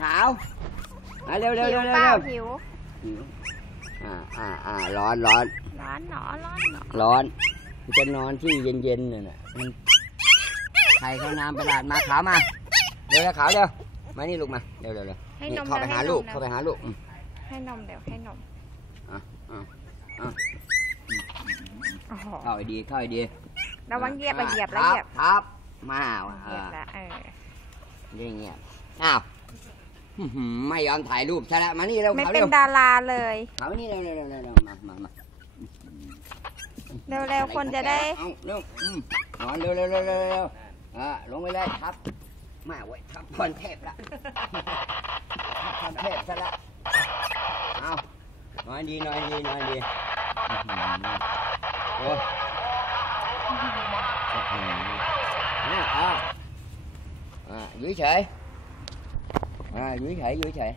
ขาวมาเร็วเร็วหิเร็ววเร็วเปล่าเร็วหิวหิวอ่าอ่าอ่าร้อนร้อนร้อนหนอร้อนหนอร้อนมันจะนอนที่เย็นๆเนี่ยนะมันใครเข้าน้ำประหลาดมาขาวมาเร็วเร็วขาวเร็วมานี่ลูกมาเร็วเร็วเร็วให้นี่นมเข้าไปแล้วหาให้นลูกมเข้าไปแล้วหาลูกอืมให้นมเดี๋ยวให้นมอะอะอะโอ้โหเข้าให้ดีเข้าให้ดีระวังเหยียบไปอะเหยียบแล้วคเหรัยียบครับมาว่ะเหยียบแล้วเออเรื่องเงี้ยอ้าว อื้อหือไม่ยอมถ่ายรูปใช่แล้วมานี่เร็วไม่ขาวเป็เร็นวดาราเลยขาวนี่เร็วเร็วเร็วเร็วเร็วมามามาเร็วๆ คนจะได้เอาเร็วอืมนอนเร็วเร็วเร็วเร็วเร็วอ่าลงไปเลยทับมาไว้ยทับพรเทพละทับพรเทพซะละเอานอนดีนอนดีนอนดีอื้อหือโอ้อื้อหืออะเอาอ่าอยู่เฉยอ่าอยู่เฉย อยู่เฉย